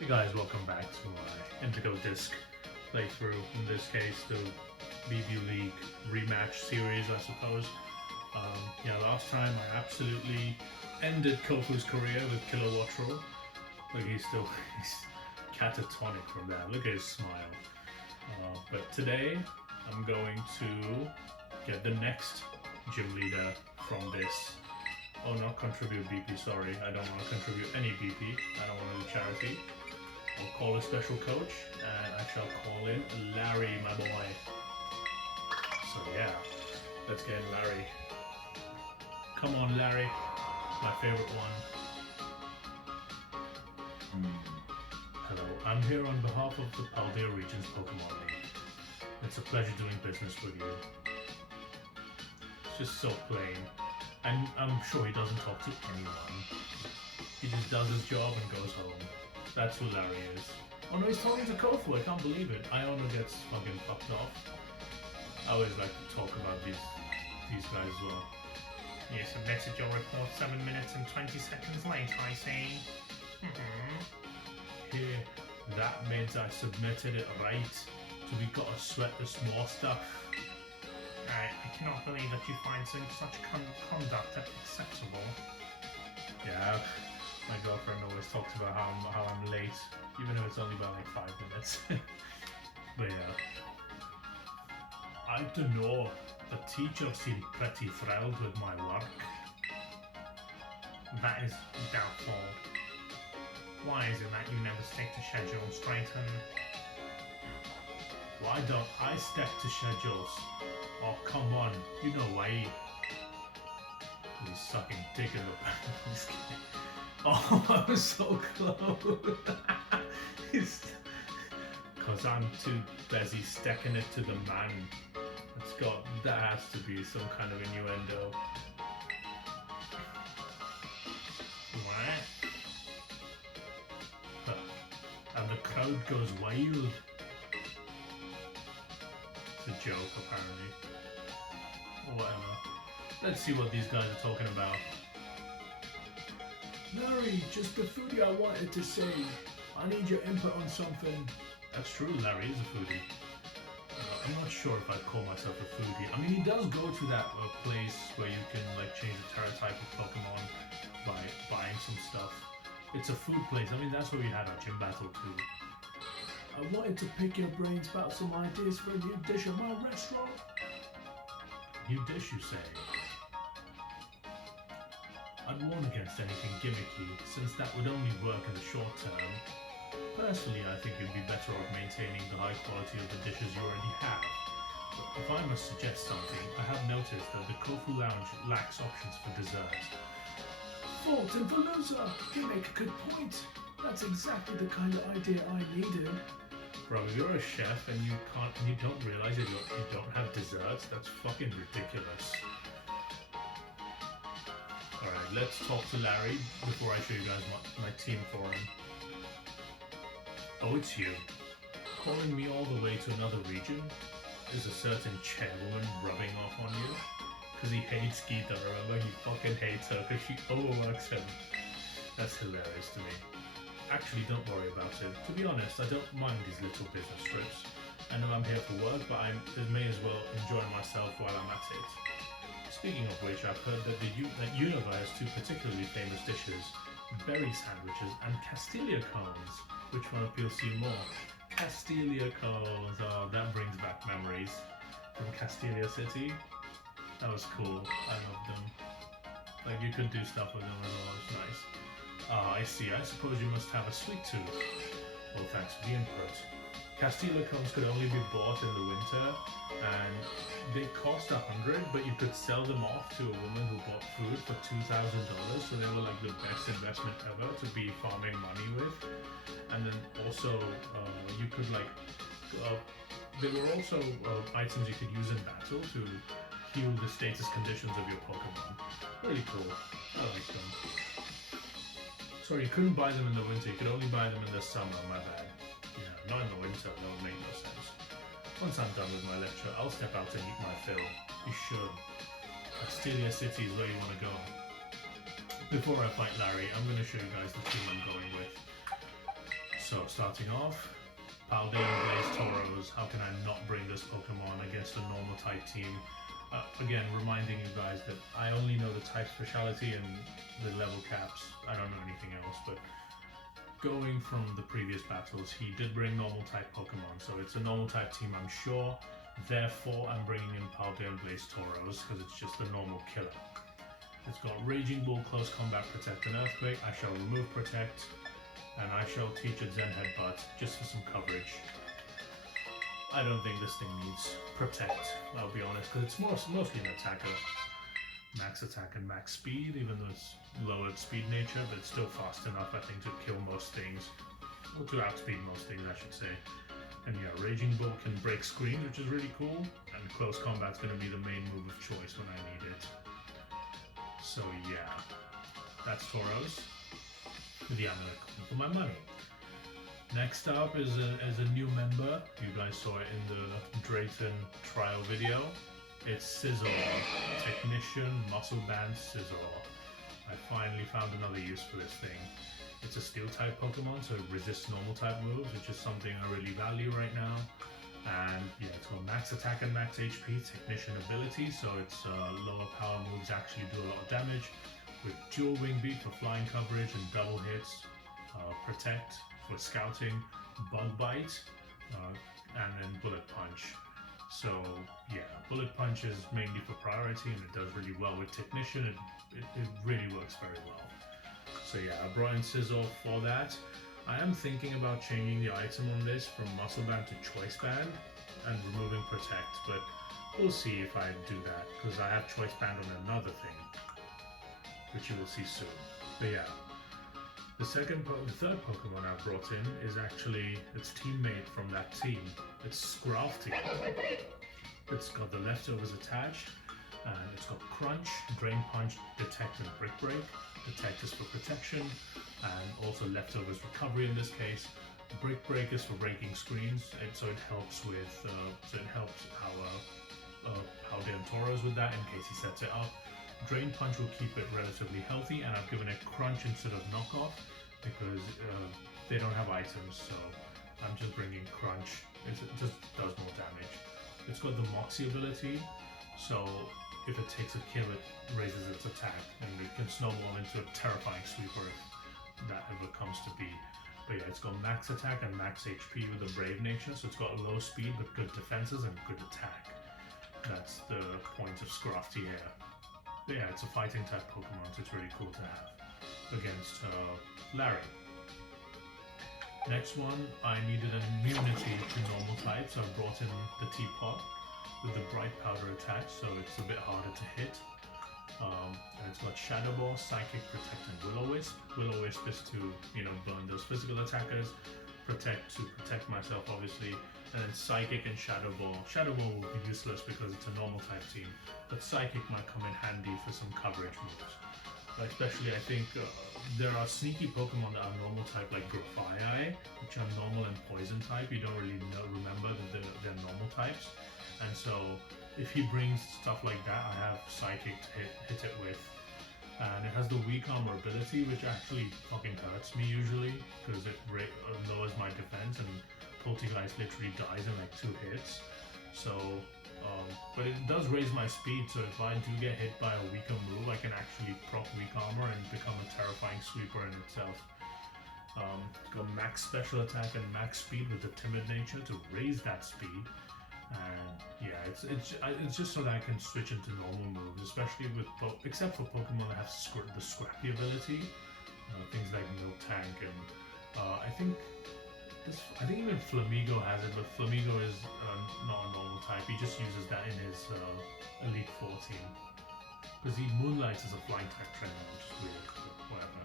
Hey guys, welcome back to my Indigo disc playthrough. In this case, the BB League rematch series, I suppose. Last time I absolutely ended Kofu's career with Kilowatt Roll. Look, he's catatonic from that. Look at his smile. But today, I'm going to get the next gym leader from this. Oh, not contribute BP, sorry. I don't want to contribute any BP. I don't want to do charity. I'll call a special coach, and I shall call in Larry, my boy. So yeah, let's get in Larry. Come on, Larry. My favorite one. Hello, I'm here on behalf of the Paldea Region's Pokemon League. It's a pleasure doing business with you. It's just so plain. And I'm sure he doesn't talk to anyone. He just does his job and goes home. That's who Larry is. Oh no, he's talking to Kofu, I can't believe it. Iono gets fucking fucked off. I always like to talk about these guys as well. You submitted your report 7 minutes and 20 seconds late, I see. Here, that means I submitted it right. So we gotta sweat the small stuff. I cannot believe that you find such conduct acceptable. Yeah. My girlfriend always talks about how I'm late, even if it's only by like 5 minutes. But yeah. I don't know. The teacher seemed pretty thrilled with my work. That is doubtful. Why is it that you never stick to schedules, Straighten? Why don't I stick to schedules? Oh, come on. You know why. He's sucking dick in the back. Oh, I was so close. Because I'm too busy sticking it to the man. That has to be some kind of innuendo. What? And the crowd goes wild. It's a joke, apparently. Whatever. Let's see what these guys are talking about. Larry, just the foodie I wanted to say. I need your input on something. That's true, Larry is a foodie. I'm not sure if I'd call myself a foodie. I mean, he does go to that place where you can like change the terra type of Pokemon by buying some stuff. It's a food place. I mean, that's where we had our gym battle too. I wanted to pick your brains about some ideas for a new dish at my restaurant. New dish, you say? I'd warn against anything gimmicky, since that would only work in the short term. Personally, I think you'd be better off maintaining the high quality of the dishes you already have. But if I must suggest something, I have noticed that the Kofu Lounge lacks options for dessert. Fulton Veluza! You make a good point. That's exactly the kind of idea I needed. Bro, you're a chef and you don't realize you don't have desserts? That's fucking ridiculous. Alright, let's talk to Larry before I show you guys my team for him. Oh, it's you. Calling me all the way to another region? Is a certain chairwoman rubbing off on you? Because he hates Geeta, remember? He fucking hates her because she overworks him. That's hilarious to me. Actually, don't worry about it. To be honest, I don't mind these little business trips. I know I'm here for work, but I may as well enjoy myself while I'm at it. Speaking of which, I've heard that Unova has two particularly famous dishes, berry sandwiches and Castilia cones. Which one appeals to you more? Castilia cones, oh, that brings back memories from Castilia City. That was cool, I loved them. Like, you could do stuff with them as well, it was nice. Ah, I see, I suppose you must have a sweet tooth. Well, thanks for the input. Castilia cones could only be bought in the winter, and they cost $100, but you could sell them off to a woman who bought food for $2,000, so they were like the best investment ever to be farming money with. And then also, you could like, there were also items you could use in battle to heal the status conditions of your Pokemon. Really cool, I like them. Sorry, you couldn't buy them in the winter, you could only buy them in the summer, my bad. Yeah, not in the winter, that would make no sense. Once I'm done with my lecture, I'll step out and eat my fill. You should. Castilia City is where you want to go. Before I fight Larry, I'm going to show you guys the team I'm going with. So starting off, Paldean Blaze Tauros. How can I not bring this Pokemon against a normal type team? Again, reminding you guys that I only know the type speciality and the level caps. I don't know anything else, but going from the previous battles, he did bring normal type Pokemon, so it's a normal type team, I'm sure. Therefore, I'm bringing in Paldean Blaze Tauros because it's just the normal killer. It's got Raging Bull, Close Combat, Protect, and Earthquake. I shall remove Protect, and I shall teach it Zen Headbutt just for some coverage. I don't think this thing needs Protect, I'll be honest, because it's mostly an attacker. Max attack and max speed, even though it's lowered speed nature, but it's still fast enough, I think, to kill most things. Or to outspeed most things, I should say. And yeah, Raging Bull can break screens, which is really cool, and Close Combat's going to be the main move of choice when I need it. So yeah, that's Tauros. Yeah, I'm going to come for my money. Next up is a new member. You guys saw it in the Drayton trial video. It's Scizor, Technician Muscle Band Scizor. I finally found another use for this thing. It's a Steel type Pokemon, so it resists normal type moves, which is something I really value right now. And yeah, it's got max attack and max HP, Technician ability, so its lower power moves actually do a lot of damage. With dual wing beat for flying coverage and double hits, protect for scouting, bug bite, and then bullet punch. So yeah, bullet punch is mainly for priority and it does really well. With Technician, it really works very well. So yeah, I brought in Scizor for that. I am thinking about changing the item on this from Muscle Band to Choice Band and removing Protect, but we'll see if I do that, because I have Choice Band on another thing, which you will see soon. But yeah, the third Pokemon I've brought in is actually its teammate from that team. It's Scarlet. It's got the leftovers attached, and it's got Crunch, Drain Punch, Detect, and Brick Break. Detect is for protection, and also leftovers recovery in this case. Brick Break is for breaking screens, so it helps with our Paldean Tauros with that in case he sets it up. Drain Punch will keep it relatively healthy, and I've given it Crunch instead of Knockoff because they don't have items, so I'm just bringing Crunch. It just does more damage. It's got the Moxie ability, so if it takes a kill, it raises its attack, and it can snowball into a terrifying sweeper if that ever comes to be. But yeah, it's got max attack and max HP with a Brave Nature, so it's got low speed but good defenses and good attack. That's the point of Scrafty here. But yeah, it's a fighting type Pokemon, so it's really cool to have against Larry. Next one, I needed an immunity to normal types, so I brought in the Teapot with the Bright Powder attached, so it's a bit harder to hit. And it's got Shadow Ball, Psychic, Protect, and Will-O-Wisp. Will-O-Wisp is to, burn those physical attackers. Protect to protect myself, obviously. And then Psychic and Shadow Ball. Shadow Ball will be useless because it's a normal type team, but Psychic might come in handy for some coverage moves. Especially, I think there are sneaky Pokemon that are normal type, like Grafaiai, which are normal and poison type. You don't really remember that they're normal types. And so, if he brings stuff like that, I have Psychic to hit it with. And it has the Weak Armor ability, which actually fucking hurts me usually, because it lowers my defense, and Poltegeist literally dies in like 2 hits. So, but it does raise my speed, so if I do get hit by a weaker move, I can actually proc Weak Armor and become a terrifying sweeper in itself. Got max special attack and max speed with the Timid Nature to raise that speed. And yeah, it's just so that I can switch into normal moves, especially with except for Pokemon that have the Scrappy ability, things like Miltank, and I think even Flamigo has it, but Flamigo is not a normal type. He just uses that in his Elite 14 because he moonlights as a flying type trainer, which is weird, but whatever.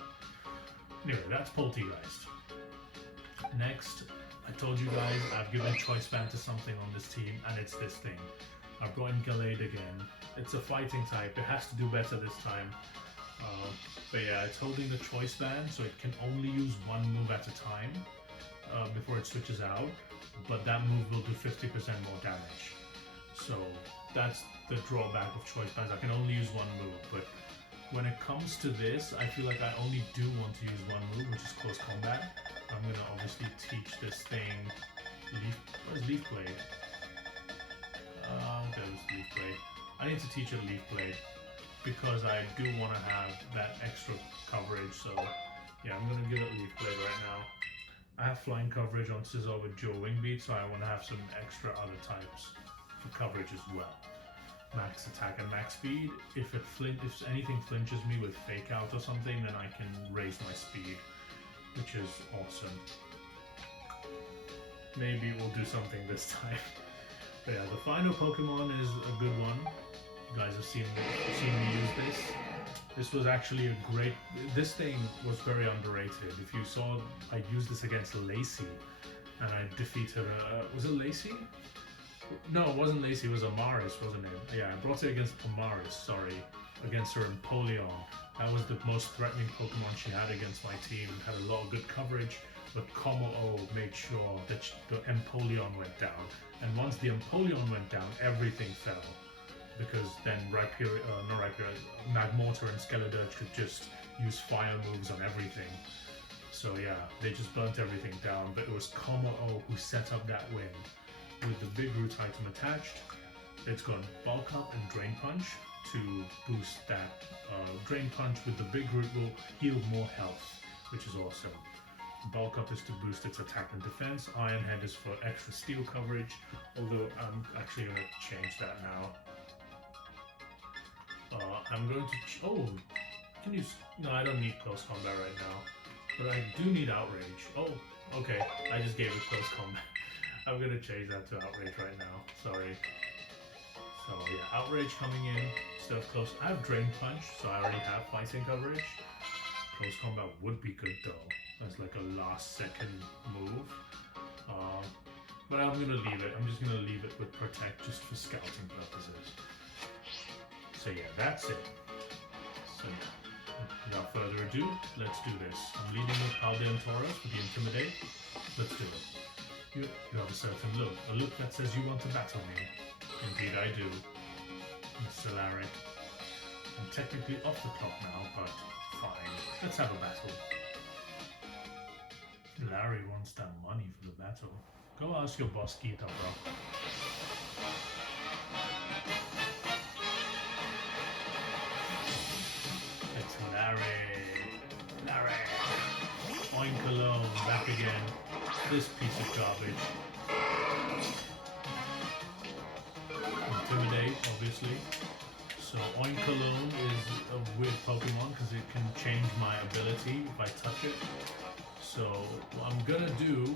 Anyway, that's Poltegeist. Next, I told you guys I've given Choice Band to something on this team, and it's this thing. I brought in Gallade again. It's a fighting type. It has to do better this time. But yeah, it's holding the Choice Band, so it can only use one move at a time before it switches out. But that move will do 50% more damage. So that's the drawback of Choice Bands. I can only use one move, but when it comes to this, I feel like I only do want to use one move, which is Close Combat. I'm going to obviously to teach this thing Leaf. Where's Leaf Blade? There's Leaf Blade. I need to teach it Leaf Blade because I do want to have that extra coverage. So yeah, I'm gonna give it Leaf Blade right now. I have flying coverage on Scizor with Dual Wing Beat, so I want to have some extra other types for coverage as well. Max attack and max speed. If anything flinches me with Fake Out or something, then I can raise my speed, which is awesome. Maybe we'll do something this time. But yeah, the final Pokemon is a good one. You guys have seen me use this. This was actually a great... This thing was very underrated. If you saw, I used this against Lacey, and I defeated was it Lacey? No, it wasn't Lacey, it was Amaris, wasn't it? Yeah, I brought it against Amaris, sorry. Against her Empoleon. That was the most threatening Pokemon she had against my team, and had a lot of good coverage, but Como-O made sure that the Empoleon went down. And once the Empoleon went down, everything fell. Because then Magmortar and Skeledirge could just use fire moves on everything. So yeah, they just burnt everything down, but it was Como-O who set up that win. With the big root item attached, it's got Bulk Up and Drain Punch to boost that. Drain Punch with the big root will heal more health, which is awesome. Bulk Up is to boost its attack and defense. Iron Head is for extra steel coverage, although I'm actually going to change that now. I'm going to... can you... No, I don't need close combat right now, but I do need Outrage. Oh, okay, I just gave it close combat. I'm gonna change that to Outrage right now, sorry. So yeah, Outrage coming in instead of close. I have Drain Punch, so I already have fighting coverage. Close combat would be good though. That's like a last second move. But I'm gonna leave it. I'm just gonna leave it with Protect just for scouting purposes. So yeah, that's it. So yeah, without further ado, let's do this. I'm leading with Paldean Tauros with the Intimidate. Let's do it. You have a certain look, a look that says you want to battle me. Indeed I do, Mr. Larry. I'm technically off the clock now, but fine. Let's have a battle. Larry wants that money for the battle. Go ask your boss Gita, bro. It's Larry. Larry. Oink alone, back again. This piece of garbage. Intimidate, obviously. So Oinkologne is a weird Pokemon because it can change my ability if I touch it. So what I'm gonna do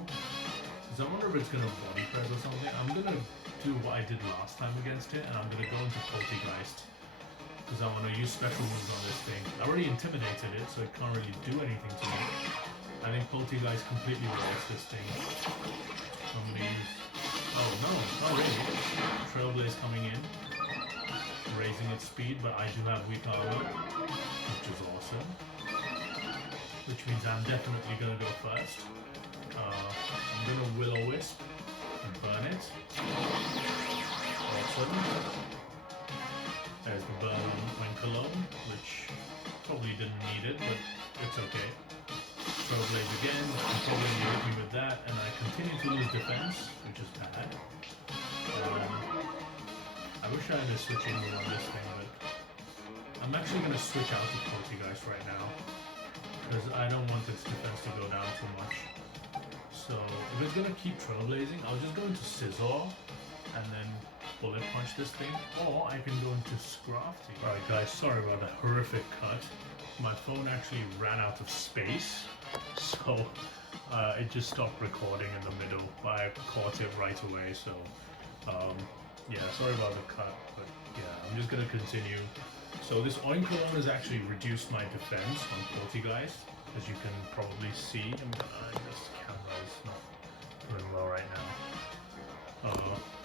is I wonder if it's gonna body press or something. I'm gonna do what I did last time against it, and I'm gonna go into Poltegeist because I want to use special moves on this thing. I already intimidated it, so it can't really do anything to me. I think Poltegeist completely rolls this thing. I'm gonna use... Oh no, not really. Trailblaze coming in, raising its speed, but I do have weak armor, which is awesome. Which means I'm definitely gonna go first. I'm gonna Will-O-Wisp and burn it. Awesome. There's the burn Oinkologne, which probably didn't need it, but it's okay. Trailblaze again, I'm probably going to hit me with that, and I continue to lose defense, which is bad. I wish I had a switching move on this thing, but I'm actually going to switch out to Poltegeist right now, because I don't want its defense to go down too much. So if it's going to keep Trailblazing, I'll just go into Scizor, and then Bullet Punch this thing, or I can go into Scrafty. Alright guys, sorry about that horrific cut. My phone actually ran out of space, so it just stopped recording in the middle, but I caught it right away, so yeah, sorry about the cut, but yeah, I'm just gonna continue. So this Oinkologne has actually reduced my defense on Poltegeist, as you can probably see. This camera is not doing well right now.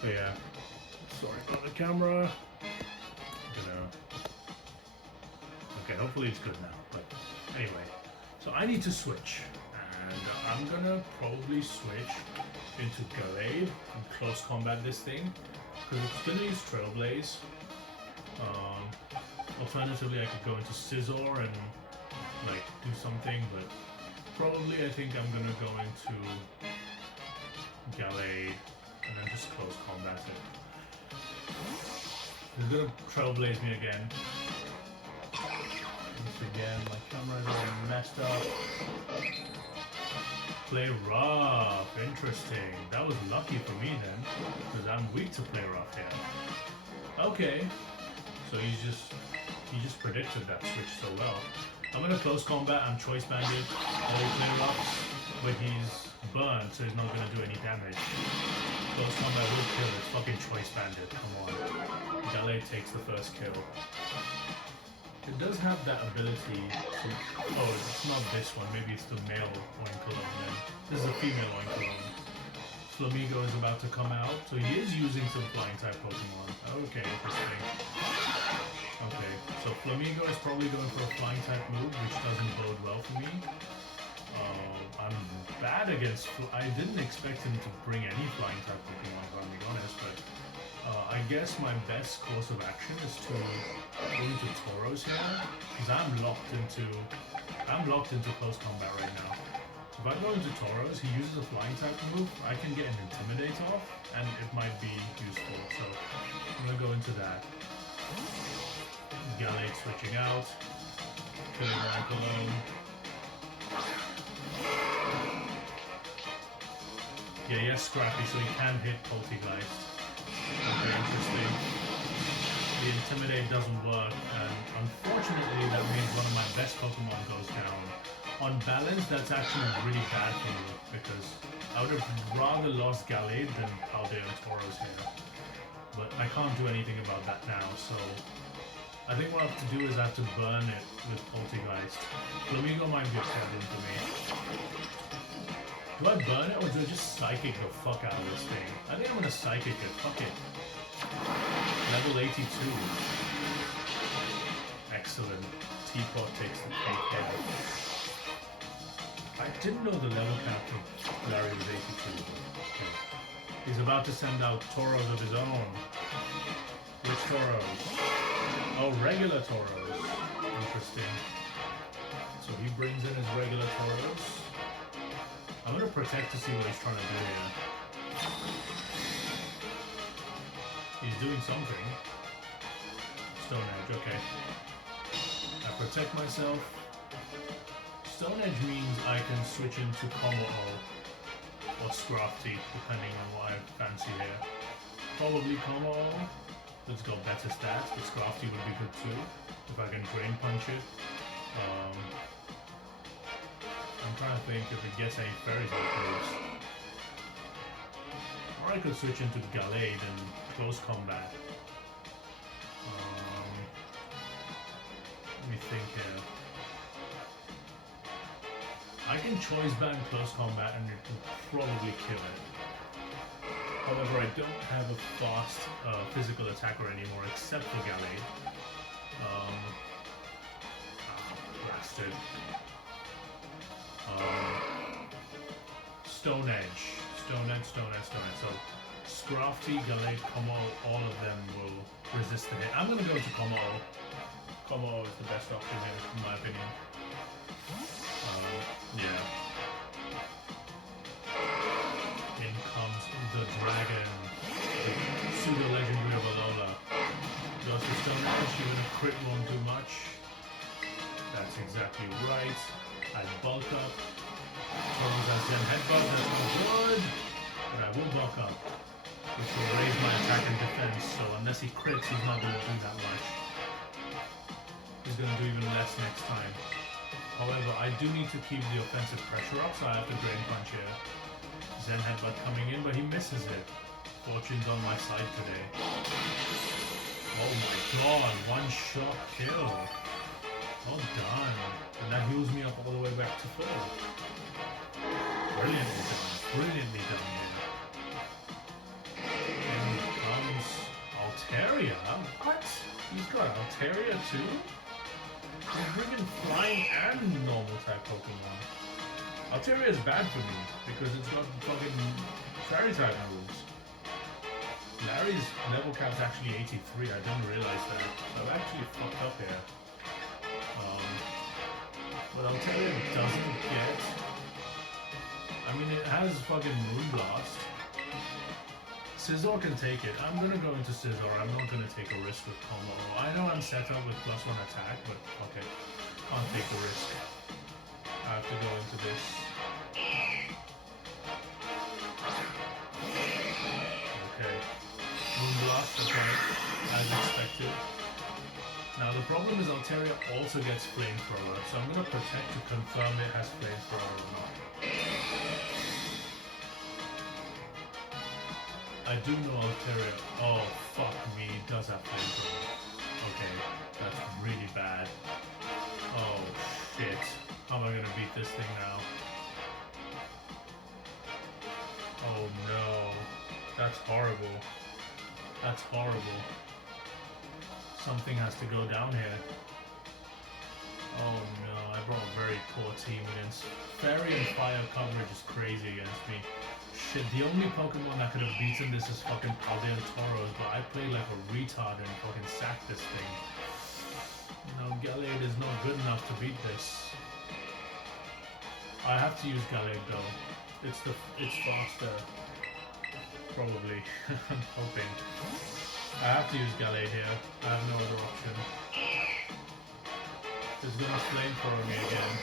But yeah, sorry about the camera. Okay, hopefully it's good now, but anyway. So I need to switch, and I'm gonna probably switch into Gallade and close combat this thing, because it's gonna use Trailblaze. Alternatively, I could go into Scizor and like do something, but probably I think I'm gonna go into that's it. He's gonna trailblaze me again. Once again, my camera's all messed up. Play rough, interesting. That was lucky for me then, because I'm weak to play rough here. Okay, so he just predicted that switch so well. I'm gonna close combat, I'm choice banded, play rough, but he's burned, so he's not gonna do any damage. Close combat will kill, it's fucking choice banded, come on. Gallade takes the first kill. It does have that ability to... Oh, it's not this one. Maybe it's the male Oinkalone then. This is a female Oinkalone. Flamigo is about to come out, so he is using some flying type Pokemon. Okay, interesting. Okay, so Flamigo is probably going for a flying type move, which doesn't bode well for me. I'm bad against... I didn't expect him to bring any flying type Pokemon, if I'm being honest, but... I guess my best course of action is to go into Tauros here, because I'm locked into close combat right now. If I go into Tauros, he uses a flying type move, I can get an Intimidate off, and it might be useful, so I'm gonna go into that. Gallade switching out, killing Oinkalone. Yeah, yes, Scrappy, so he can hit Poltegeist. Okay, interesting. The Intimidate doesn't work, and unfortunately that means one of my best Pokemon goes down. On balance, that's actually really bad for me, because I would have rather lost Gallade than Paldean and Tauros here. But I can't do anything about that now, so... I think what I have to do is I have to burn it with Poltegeist. Flamigo might be a problem for me. Do I burn it or do I just Psychic the fuck out of this thing? I think I'm gonna Psychic it, fuck it. Level 82. Excellent. Teapot takes the cake here. I didn't know the level cap of Larry was 82. Okay. He's about to send out Tauros of his own. Which Tauros? Oh, regular Tauros. Interesting. So he brings in his regular Tauros. I'm gonna protect to see what he's trying to do here. He's doing something. Stone Edge, okay. I protect myself. Stone Edge means I can switch into Como-O or Scrafty, depending on what I fancy here. Probably Como-O. It's got better stats, but Scrafty would be good too, if I can Drain Punch it. I'm trying to think if it gets any Fairy Type moves. Or I could switch into Gallade and close combat. Let me think here. I can choice ban close combat and it will probably kill it. However, I don't have a fast physical attacker anymore except for Gallade. Bastard. Stone Edge. So Scrafty, Gallade, Como, all of them will resist the hit. I'm gonna go to Como. Como is the best option here, in my opinion. Yeah. In comes the dragon. The pseudo-legendary of Alola. Goes to Stone Edge, you're gonna crit won't do much. That's exactly right. I bulk up. Throws us in headbutt, that's not good. But I will bulk up, which will raise my attack and defense, so unless he crits, he's not going to do that much. He's going to do even less next time. However, I do need to keep the offensive pressure up, so I have to Drain Punch here. Zen Headbutt coming in, but he misses it. Fortune's on my side today. Oh my god, one shot kill. Well done. And that heals me up all the way back to full. Brilliantly done here. And comes Altaria? What? He's got Altaria too? He's bringing flying and normal type Pokemon. Altaria is bad for me, because it's got fucking fairy type moves. Larry's level cap's actually 83, I didn't realize that. So I've actually fucked up here. But Altaria doesn't get... I mean, it has fucking Moonblast. Scizor can take it. I'm gonna go into Scizor. I'm not gonna take a risk with combo. I know I'm set up with +1 attack, but okay. Can't take the risk. I have to go into this. Okay. Moonblast, okay. As expected. Now the problem is Altaria also gets Flamethrower, so I'm gonna protect to confirm it has Flamethrower or not. I do know Altaria. Oh, fuck me, it does have Flamethrower. Okay, that's really bad. Oh, shit. How am I gonna beat this thing now? Oh no. That's horrible. That's horrible. Something has to go down here. Oh no, I brought a very poor team against... Fairy and Fire coverage is crazy against me. Shit, the only Pokemon that could have beaten this is fucking Paldean Tauros, but I played like a retard and fucking sacked this thing. No, Gallade is not good enough to beat this. I have to use Gallade though. It's faster. Probably. I'm hoping. I have to use Gallade here. I have no other option. It's gonna flamethrower me again.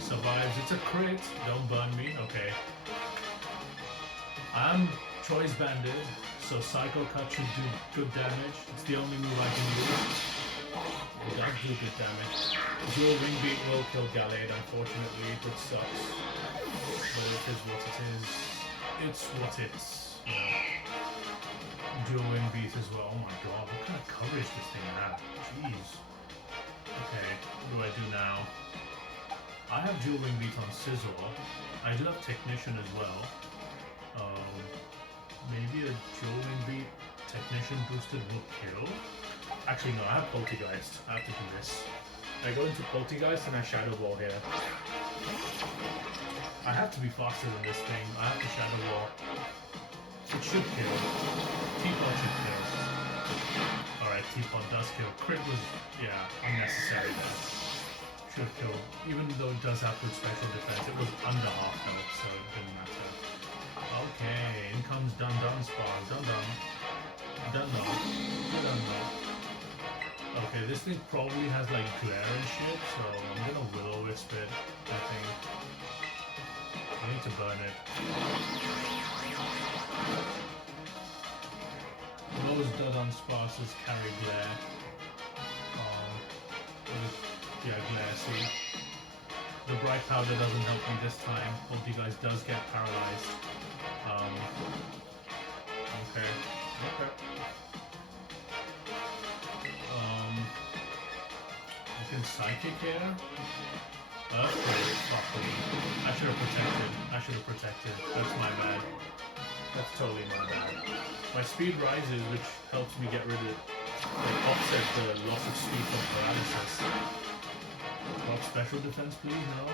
Survives. It's a crit. Don't burn me. Okay. I'm Choice Banded, so Psycho Cut should do good damage. It's the only move I can use. It does do good damage. Dual Wing Beat will kill Gallade, unfortunately, which sucks. But it is what it is. It's what it's, you know. Dual Wing Beat as well. Oh my god, what kind of coverage this thing has? Jeez. Okay, what do I do now? I have Dual Wing Beat on Scizor. I do have Technician as well. Maybe a Dual Wing Beat Technician boosted will kill? Actually no, I have Poltegeist. I have to do this. I go into Poltegeist and I Shadow Ball here. I have to be faster than this thing. I have to Shadow Ball. It should kill. Teapot should kill. Alright, Teapot does kill. Crit was, yeah, unnecessary there. Should kill. Even though it does have good special defense, it was under half health, so it didn't matter. Okay, in comes Dun Spark. Dun. Okay, this thing probably has like glare and shit, so I'm gonna Will-O-Wisp it, I think. I need to burn it. Most Dun Sparks carry glare. Yeah, glare, see? The Bright Powder doesn't help me this time. Poltegeist does get paralyzed. Okay. I can Psychic here. Earthquake, fuck me. I should have protected. That's my bad. That's totally my bad. My speed rises, which helps me get rid of, like, offset the loss of speed from paralysis. Drop special defense, please? No?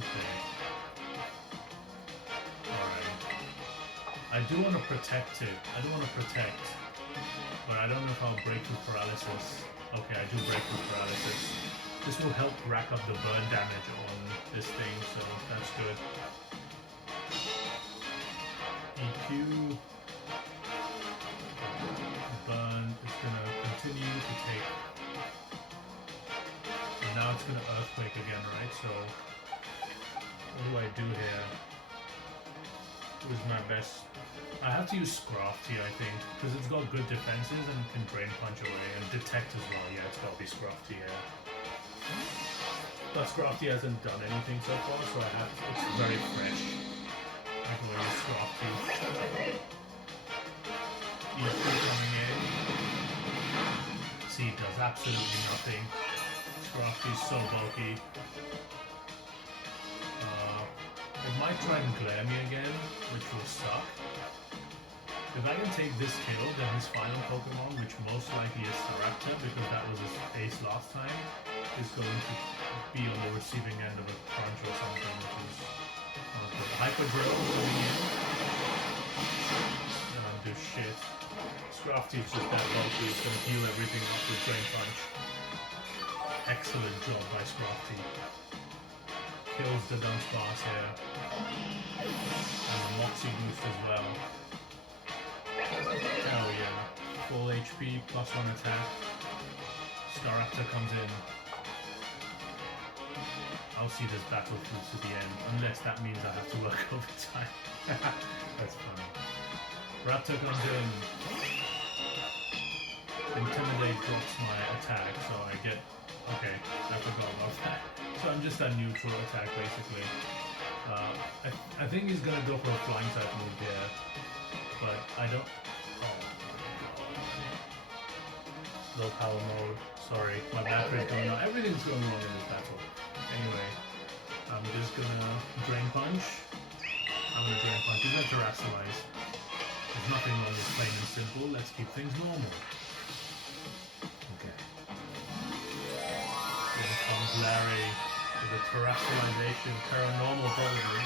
Okay. Alright. I do want to protect it. But I don't know if I'll break through paralysis. Okay, I do break through paralysis. This will help rack up the burn damage on this thing, so that's good. EQ. Burn is gonna continue to take. And now it's gonna Earthquake again, right? So what do I do here? Who's my best? I have to use Scrafty, I think, because it's got good defenses and can Drain Punch away, and Detect as well. Yeah, it's gotta be Scrafty here. But Scrafty hasn't done anything so far, so it's very fresh. I can use Scrafty. EQ coming in. See, it does absolutely nothing. Scrafty's so bulky. It might try and glare me again, which will suck. If I can take this kill, then his final Pokemon, which most likely is Staraptor, because that was his ace last time, is going to be on the receiving end of a crunch or something, which is not good. Hyper Drill going in. And I'll do shit. Scrafty is just that bulky, it's going to heal everything up with Drain Punch. Excellent job by Scrafty. kills the Dunsparce here. And the Moxie boost as well. Hell yeah. Full HP, +1 attack. Scarlet comes in. I'll see this battle through to the end, unless that means I have to work overtime. That's fine. Raptor comes in. Intimidate drops my attack, so I get... Okay, I forgot about that. So I'm just a neutral attack, basically. I think he's gonna go for a flying type move here, but I don't... Oh my god. Low power mode. Sorry, my battery's going on. Everything's going wrong in this battle. Anyway, I'm just gonna Drain Punch. I'm gonna Drain Punch. He's gonna Terrasilize. There's nothing wrong with plain and simple. Let's keep things normal. Okay. Here comes Larry with the Terrasilization. Paranormal, probably.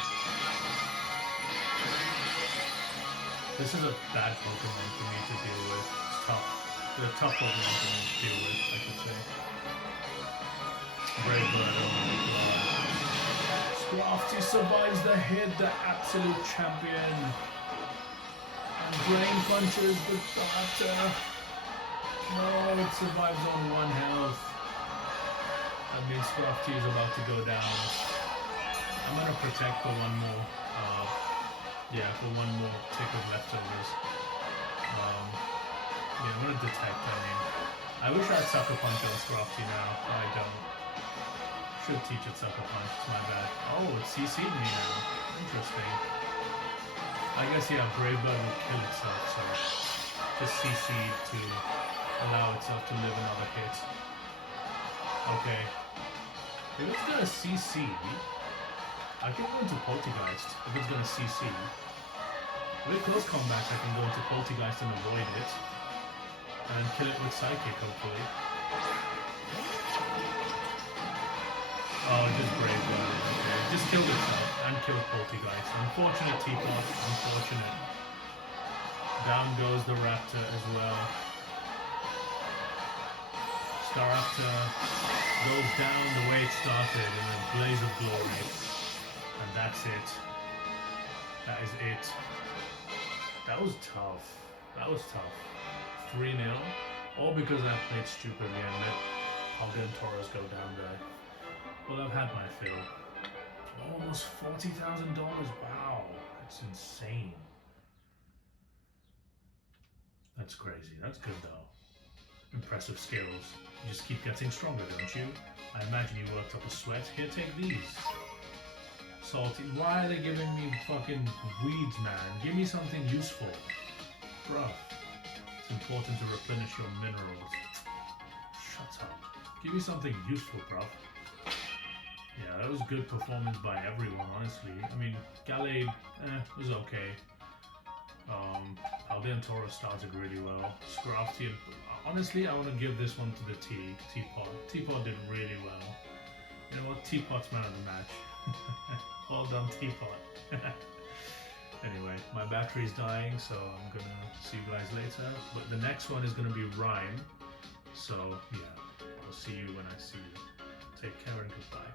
This is a bad Pokemon for me to deal with. It's tough. It's a tough Pokemon for me to deal with, I should say. Brave Bird, oh my god. Scrafty survives the hit, the absolute champion. And Drain punches the Raptor. No, it survives on 1 health. That means Scrafty is about to go down. I'm gonna protect for one more. For one more tick of leftovers. Yeah, I'm gonna detect, I wish I had Sucker Punch on Scrafty now. I don't. Should teach it Sucker Punch, it's my bad. Oh, it's CC'd me now. Interesting. I guess, yeah, Brave Bird will kill itself, so just CC'd to allow itself to live another hit. Okay. If it's gonna CC, I can go into Poltergeist if it's gonna CC. With close combat, I can go into Poltergeist and avoid it. And kill it with Psychic, hopefully. Oh, just Brave Bird. Okay, just killed itself and killed Poltergeist. Unfortunate Teapot, unfortunate. Down goes the Raptor as well. Staraptor goes down the way it started in a blaze of glory. And that's it. That is it. That was tough. That was tough. 3-0. All because I played stupidly and let Hogger and Tauros go down there. Well, I've had my fill. Almost $40,000. Wow. That's insane. That's crazy. That's good though. Impressive skills. You just keep getting stronger, don't you? I imagine you worked up a sweat. Here, take these. Salty. Why are they giving me fucking weeds, man? Give me something useful. Bruh. It's important to replenish your minerals. Shut up. Give me something useful, bruh. Yeah, that was good performance by everyone, honestly. I mean, Gallade, was okay. Aldean Tauros started really well. Scrafty, honestly, I want to give this one to the Teapot. Teapot did really well. You know what? Teapot's man of the match. Well done, Teapot. Anyway, my battery's dying, so I'm gonna see you guys later. But the next one is gonna be Rhyme. So, yeah, I'll see you when I see you. Take care and goodbye.